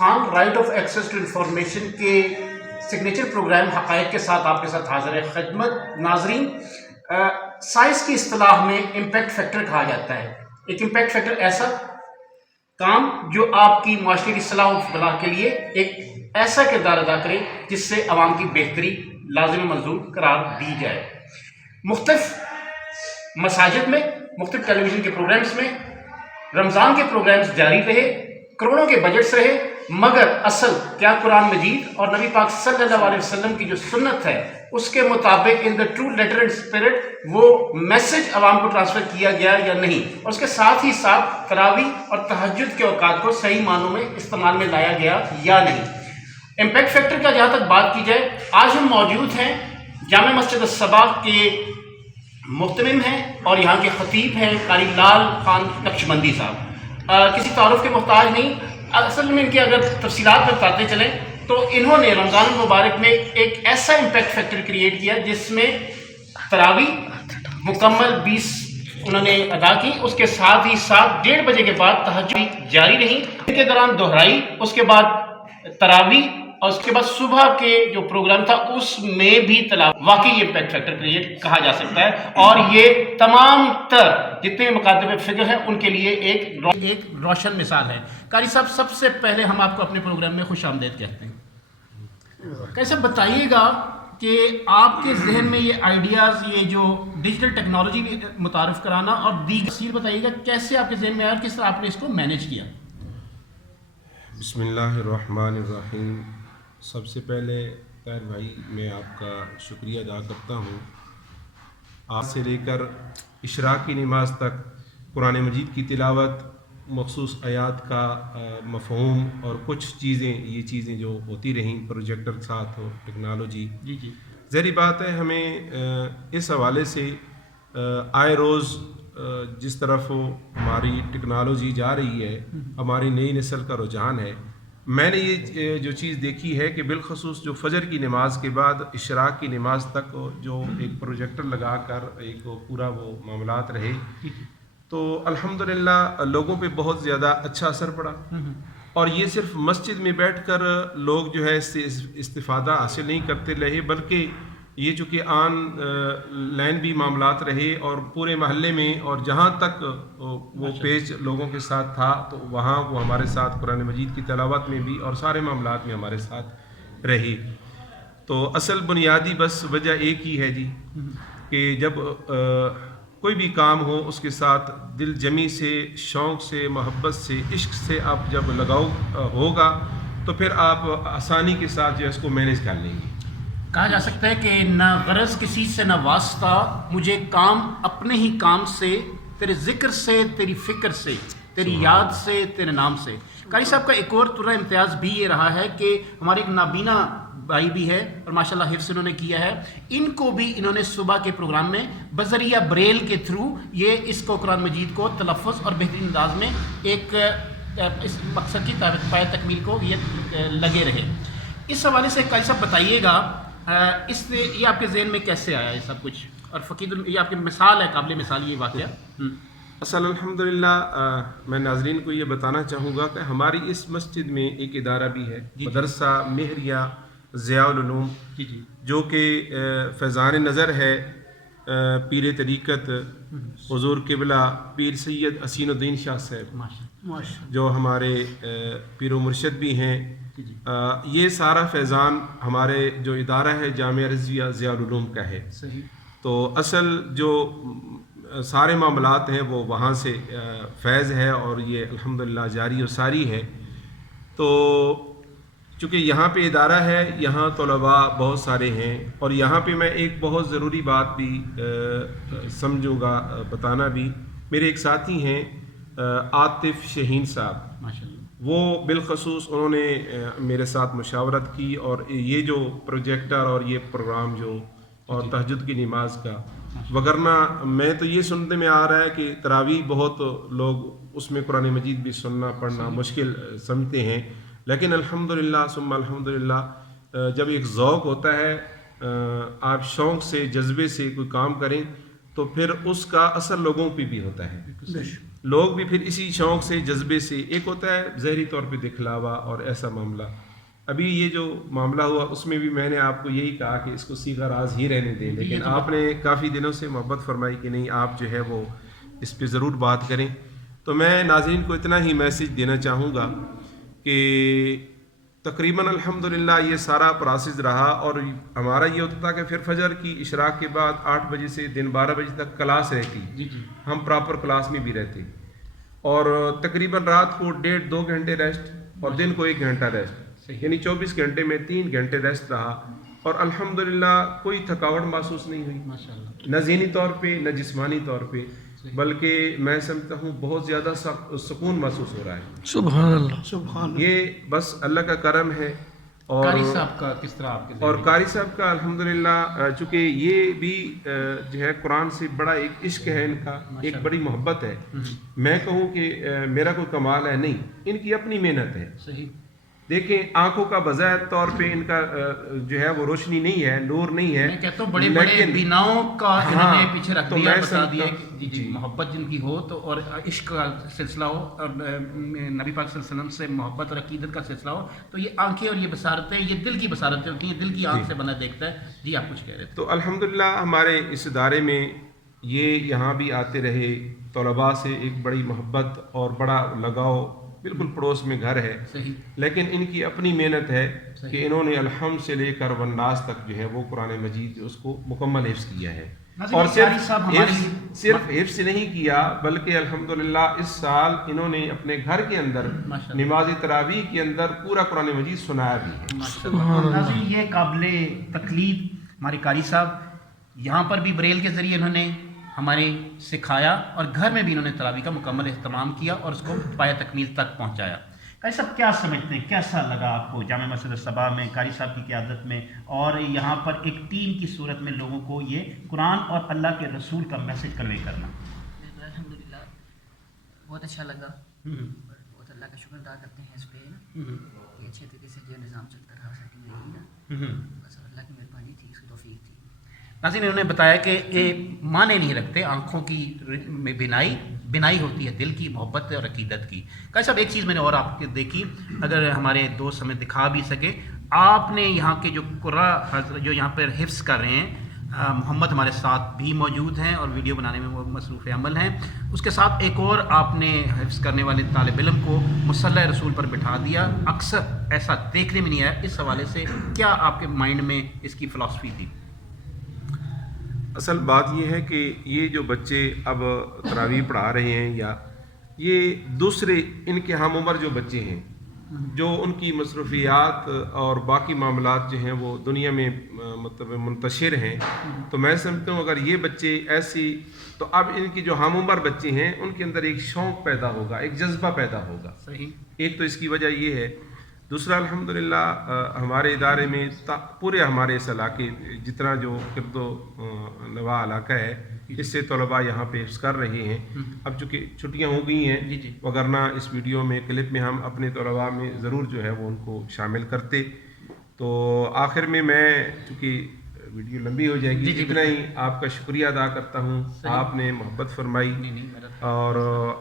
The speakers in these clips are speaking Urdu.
Khan right of access to information کے سگنیچر پروگرام حقائق کے ساتھ آپ کے ساتھ حاضر خدمت ناظرین. سائنس کی اصطلاح میں امپیکٹ فیکٹر کہا جاتا ہے. ایک امپیکٹ فیکٹر ایسا کام جو آپ کی معاشرے کی صلاح و فلاح کے لیے ایک ایسا کردار ادا کرے جس سے عوام کی بہتری لازم منظور قرار دی جائے. مختلف مساجد میں، مختلف ٹیلی ویژن کے پروگرامز میں رمضان کے پروگرامز جاری رہے، کروڑوں کے بجٹس رہے، مگر اصل کیا قرآن مجید اور نبی پاک صلی اللہ علیہ وسلم کی جو سنت ہے اس کے مطابق in the true letter and spirit وہ میسج عوام کو ٹرانسفر کیا گیا یا نہیں، اور اس کے ساتھ ہی ساتھ تراویح اور تہجد کے اوقات کو صحیح معنوں میں استعمال میں لایا گیا یا نہیں. امپیکٹ فیکٹر کا جہاں تک بات کی جائے، آج ہم موجود ہیں جامع مسجد الصبا کے محتمم ہیں اور یہاں کے خطیب ہیں قاری لال خان نقشبندی صاحب. کسی تعارف کے محتاج نہیں. اصل میں ان کی اگر تفصیلات میں بتاتے چلیں تو انہوں نے رمضان المبارک میں ایک ایسا امپیکٹ فیکٹر کریٹ کیا جس میں تراویح مکمل 20 انہوں نے ادا کی، اس کے ساتھ ہی ساتھ 1:30 بجے کے بعد تہجد جاری رہی، ان کے دوران دہرائی، اس کے بعد تراویح اور اس کے بعد صبح کے جو پروگرام تھا اس میں بھی تلاوت. واقعی امپیکٹ فیکٹر کریٹ کہا جا سکتا ہے اور یہ تمام تر جتنے مکاتب فکر ہیں ان کے لیے ایک روشن مثال ہے. قاری صاحب، سب سے پہلے ہم آپ کو اپنے پروگرام میں خوش آمدید کہتے ہیں. قاری صاحب بتائیے گا کہ آپ کے ذہن میں یہ آئیڈیاز، یہ جو ڈیجیٹل ٹیکنالوجی متعارف کرانا اور دیگر تفصیل بتائیے گا کیسے آپ کے ذہن میں آیا اور کس طرح آپ نے اس کو مینیج کیا. بسم اللہ الرحمن الرحیم. سب سے پہلے طاہر بھائی میں آپ کا شکریہ ادا کرتا ہوں. آج سے لے کر اشراق کی نماز تک قرآن مجید کی تلاوت، مخصوص آیات کا مفہوم اور کچھ چیزیں، یہ چیزیں جو ہوتی رہیں، پروجیکٹر کے ساتھ ہو، ٹیکنالوجی. جی ظاہری بات ہے ہمیں اس حوالے سے آئے روز جس طرف ہماری ٹیکنالوجی جا رہی ہے، ہماری نئی نسل کا رجحان ہے. میں نے یہ جو چیز دیکھی ہے کہ بالخصوص جو فجر کی نماز کے بعد اشراق کی نماز تک جو ایک پروجیکٹر لگا کر ایک پورا وہ معاملات رہے تو الحمدللہ لوگوں پہ بہت زیادہ اچھا اثر پڑا. اور یہ صرف مسجد میں بیٹھ کر لوگ جو ہے اس سے استفادہ حاصل نہیں کرتے رہے، بلکہ یہ چونکہ آن لائن بھی معاملات رہے اور پورے محلے میں اور جہاں تک وہ پیج لوگوں کے ساتھ تھا تو وہاں وہ ہمارے ساتھ قرآن مجید کی تلاوت میں بھی اور سارے معاملات میں ہمارے ساتھ رہی. تو اصل بنیادی بس وجہ ایک ہی ہے جی کہ جب کوئی بھی کام ہو اس کے ساتھ دل جمی سے، شوق سے، محبت سے، عشق سے آپ جب لگاؤ ہوگا تو پھر آپ آسانی کے ساتھ جو ہے اس کو مینیج کر لیں گے. کہا جا سکتا ہے کہ نہ غرض کسی سے نہ واسطہ، مجھے کام اپنے ہی کام سے، تیرے ذکر سے، تیری فکر سے، تیری یاد سے، تیرے نام سے. قاری صاحب کا ایک اور ترا امتیاز بھی یہ رہا ہے کہ ہمارے ایک نابینا بھائی بھی ہے اور ماشاءاللہ حفظ انہوں نے کیا ہے، ان کو بھی انہوں نے صبح کے پروگرام میں بذریعہ بریل کے تھرو یہ اس کو قرآن مجید کو تلفظ اور بہترین انداز میں ایک اس مقصد کی پائے تکمیل کو یہ لگے رہے. اس حوالے سے قاری صاحب بتائیے گا اس سے یہ آپ کے ذہن میں کیسے آیا یہ سب کچھ، اور فقید یہ آپ کی مثال ہے، قابل مثال یہ واقعہ. اصل الحمدللہ میں ناظرین کو یہ بتانا چاہوں گا کہ ہماری اس مسجد میں ایک ادارہ بھی ہے، مدرسہ مہریہ ضیاء العلوم، جو کہ فیضان نظر ہے پیر طریقت حضور قبلہ پیر سید حسین الدین شاہ صاحب، جو ہمارے پیر و مرشد بھی ہیں. یہ سارا فیضان ہمارے جو ادارہ ہے جامعہ رضویہ ضیاء العلوم کا ہے. تو اصل جو سارے معاملات ہیں وہ وہاں سے فیض ہے اور یہ الحمدللہ جاری و ساری ہے. تو چونکہ یہاں پہ ادارہ ہے، یہاں طلباء بہت سارے ہیں اور یہاں پہ میں ایک بہت ضروری بات بھی سمجھوں گا بتانا بھی. میرے ایک ساتھی ہیں عاطف شہین صاحب، وہ بالخصوص انہوں نے میرے ساتھ مشاورت کی اور یہ جو پروجیکٹر اور یہ پروگرام جو اور تہجد کی نماز کا، وگرنہ میں تو یہ سننے میں آ رہا ہے کہ تراویح بہت لوگ اس میں قرآن مجید بھی سننا پڑھنا مشکل سمجھتے ہیں، لیکن الحمدللہ ثم الحمدللہ جب ایک ذوق ہوتا ہے، آپ شوق سے جذبے سے کوئی کام کریں تو پھر اس کا اثر لوگوں پہ بھی ہوتا ہے. لوگ بھی پھر اسی شوق سے جذبے سے، ایک ہوتا ہے ظاہری طور پہ دکھلاوا اور ایسا معاملہ، ابھی یہ جو معاملہ ہوا اس میں بھی میں نے آپ کو یہی کہا کہ اس کو صیغہ راز ہی رہنے دیں، لیکن آپ نے کافی دنوں سے محبت فرمائی کہ نہیں آپ جو ہے وہ اس پہ ضرور بات کریں. تو میں ناظرین کو اتنا ہی میسج دینا چاہوں گا کہ تقریباً الحمدللہ یہ سارا پروسیس رہا، اور ہمارا یہ ہوتا تھا کہ پھر فجر کی اشراق کے بعد 8 بجے سے دن 12 بجے تک کلاس رہتی، ہم پراپر کلاس میں بھی رہتے، اور تقریباً رات کو 1.5-2 گھنٹے ریسٹ اور دن کو 1 گھنٹہ ریسٹ، یعنی 24 گھنٹے میں 3 گھنٹے ریسٹ رہا، اور الحمدللہ کوئی تھکاوٹ محسوس نہیں ہوئی، نہ ذہنی طور پہ نہ جسمانی طور پہ، بلکہ میں سمجھتا ہوں بہت زیادہ سکون محسوس ہو رہا ہے. سبحان اللہ، سبحان اللہ. یہ بس اللہ کا کرم ہے. اور قاری صاحب کا کس طرح آپ کے اور قاری صاحب کا الحمدللہ چونکہ یہ بھی جو ہے قرآن سے بڑا ایک عشق ہے ان کا، ایک بڑی محبت ہے. میں کہوں کہ میرا کوئی کمال ہے نہیں، ان کی اپنی محنت ہے. صحیح دیکھیں آنکھوں کا بظاہر طور پہ ان کا جو ہے وہ روشنی نہیں ہے، نور نہیں ہے، میں کہتا ہوں بڑے بڑے بیناؤں کا انہوں نے پیچھے رکھ دیا، بتا دیا کہ جی محبت جن کی ہو تو، اور عشق کا سلسلہ ہو، اور نبی پاک صلی اللہ علیہ وسلم سے محبت اور عقیدت کا سلسلہ ہو، تو یہ آنکھیں اور یہ بصارتیں، یہ دل کی بصارتیں ہوتی ہیں، دل کی آنکھ سے بندہ دیکھتا ہے. جی آپ کچھ کہہ رہے تھے. تو الحمدللہ ہمارے اس ادارے میں یہ یہاں بھی آتے رہے، طلباء سے ایک بڑی محبت اور بڑا لگاؤ، بالکل پڑوس میں گھر ہے. صحیح. لیکن ان کی اپنی محنت ہے کہ انہوں نے الحمد سے لے کر والناس تک جو ہے وہ قرآن مجید اس کو مکمل حفظ کیا ہے، اور صرف حفظ نہیں کیا بلکہ الحمدللہ اس سال انہوں نے اپنے گھر کے اندر نماز تراویح کے اندر پورا قرآن مجید سنایا بھی ہے. ناظرین یہ قابل تقلید ہمارے قاری صاحب یہاں پر بھی بریل کے ذریعے انہوں نے ہمارے سکھایا، اور گھر میں بھی انہوں نے تراویح کا مکمل اہتمام کیا اور اس کو پایہ تکمیل تک پہنچایا. قاری صاحب کیا سمجھتے ہیں، کیسا لگا آپ کو جامع مسجد صبا میں قاری صاحب کی قیادت میں، اور یہاں پر ایک ٹیم کی صورت میں لوگوں کو یہ قرآن اور اللہ کے رسول کا میسج کنوے کرنا؟ الحمدللہ بہت اچھا لگا، بہت اللہ کا شکر ادا کرتے ہیں اس پہ کہ اچھے طریقے سے جو نظام چلتا رہا سیٹنگ رہی نا، بس اللہ کی مہربانی تھی، اس کی توفیق تھی. ناظرین انہوں نے بتایا کہ یہ معنی نہیں رکھتے، آنکھوں کی بنائی ہوتی ہے دل کی محبت اور عقیدت کی. قاری صاحب ایک چیز میں نے اور آپ کے دیکھی، اگر ہمارے دوست ہمیں دکھا بھی سکے، آپ نے یہاں کے جو قرآ جو یہاں پر حفظ کر رہے ہیں، محمد ہمارے ساتھ بھی موجود ہیں اور ویڈیو بنانے میں وہ مصروف عمل ہیں، اس کے ساتھ ایک اور آپ نے حفظ کرنے والے طالب علم کو مصلی رسول پر بٹھا دیا. اکثر ایسا دیکھنے میں نہیں آیا، اس حوالے سے کیا آپ کے مائنڈ میں اس کی فلاسفی تھی؟ اصل بات یہ ہے کہ یہ جو بچے اب تراویح پڑھا رہے ہیں، یا یہ دوسرے ان کے ہم عمر جو بچے ہیں، جو ان کی مصروفیات اور باقی معاملات جو ہیں وہ دنیا میں مطلب منتشر ہیں، تو میں سمجھتا ہوں اگر یہ بچے ایسی، تو اب ان کی جو ہم عمر بچے ہیں ان کے اندر ایک شوق پیدا ہوگا، ایک جذبہ پیدا ہوگا. صحیح. ایک تو اس کی وجہ یہ ہے. دوسرا الحمدللہ ہمارے ادارے میں پورے ہمارے اس علاقے جتنا جو گرد و نواح علاقہ ہے، اس سے طلباء یہاں پہ حفظ کر رہے ہیں. اب چونکہ چھٹیاں ہو گئی ہیں، وگرنہ اس ویڈیو میں کلپ میں ہم اپنے طلباء میں ضرور جو ہے وہ ان کو شامل کرتے. تو آخر میں چونکہ ویڈیو لمبی ہو جائے گی، اتنا ہی آپ کا شکریہ ادا کرتا ہوں. آپ نے محبت فرمائی اور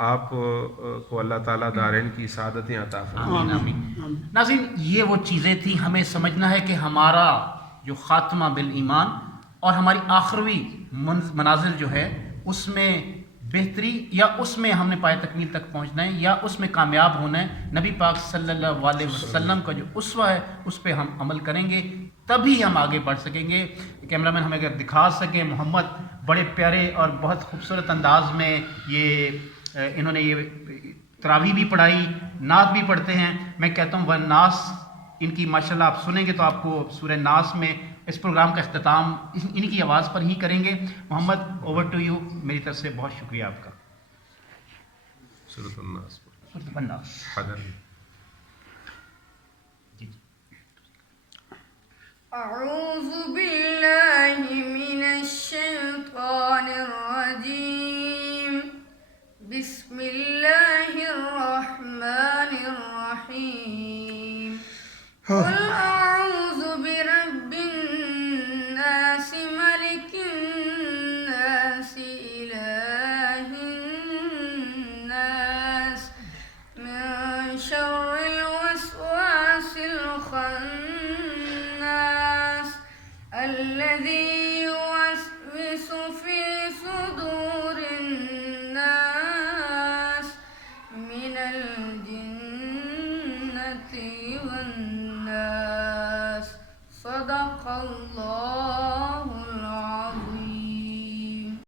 آپ کو اللہ تعالیٰ دارین کی سعادتیں عطا فرمائیں. ناظرین یہ وہ چیزیں تھیں، ہمیں سمجھنا ہے کہ ہمارا جو خاتمہ بالایمان اور ہماری آخروی منازل جو ہے اس میں بہتری، یا اس میں ہم نے پایہ تکمیل تک پہنچنا ہے، یا اس میں کامیاب ہونا ہے. نبی پاک صلی اللہ علیہ وسلم کا جو اسوہ ہے اس پہ ہم عمل کریں گے تبھی ہم آگے بڑھ سکیں گے. کیمرہ مین ہمیں اگر دکھا سکیں، محمد بڑے پیارے اور بہت خوبصورت انداز میں انہوں نے یہ تراویح بھی پڑھائی، نعت بھی پڑھتے ہیں. میں کہتا ہوں والناس ان کی ماشاءاللہ آپ سنیں گے تو آپ کو سورہ ناس میں اس پروگرام کا اختتام ان کی آواز پر ہی کریں گے. محمد اوور ٹو یو، میری طرف سے بہت شکریہ آپ کا. سورۃ الناس. سورۃ الناس. اعوذ باللہ من الشیطان الرجیم، بسم اللہ الرحمن الرحیم. قل